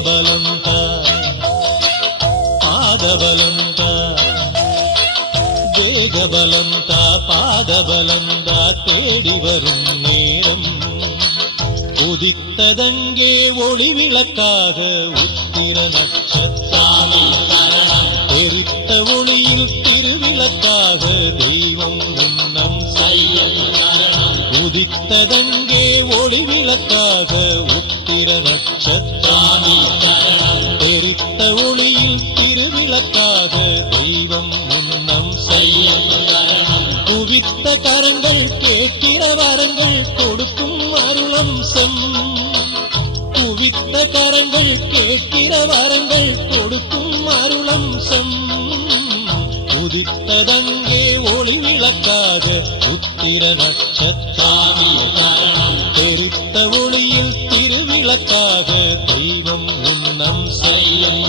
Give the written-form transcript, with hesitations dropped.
தேகபலந்த பாதபலந்த தேகபலந்த பாதபலந்த தேடி வரும் நேரம் உதித்ததங்கே ஒளி விளக்காக உத்திர நட்சத்திரம் தெரித்த ஒளியில் திருவிளக்காக தெய்வம் உன்னம் உதித்ததங்கே ஒளி விளக்காக உத்திர நட்சத்திரம் தெரித்த ஒளியில் திருவிளக்காக தெய்வம் உன்னம் குவித்த கரங்கள் கேட்கிற வரங்கள் கொடுக்கும் அருளம்சம் குவித்த கரங்கள் கேட்கிற வரங்கள் கொடுக்கும் அருளம்சம் உதித்ததங்கே ஒளி விளக்காக உத்திர நட்சத்திரம் தெரித்த ஒளியில் திருவிளக்காக தெய்வம் உன்னம் செய்யும்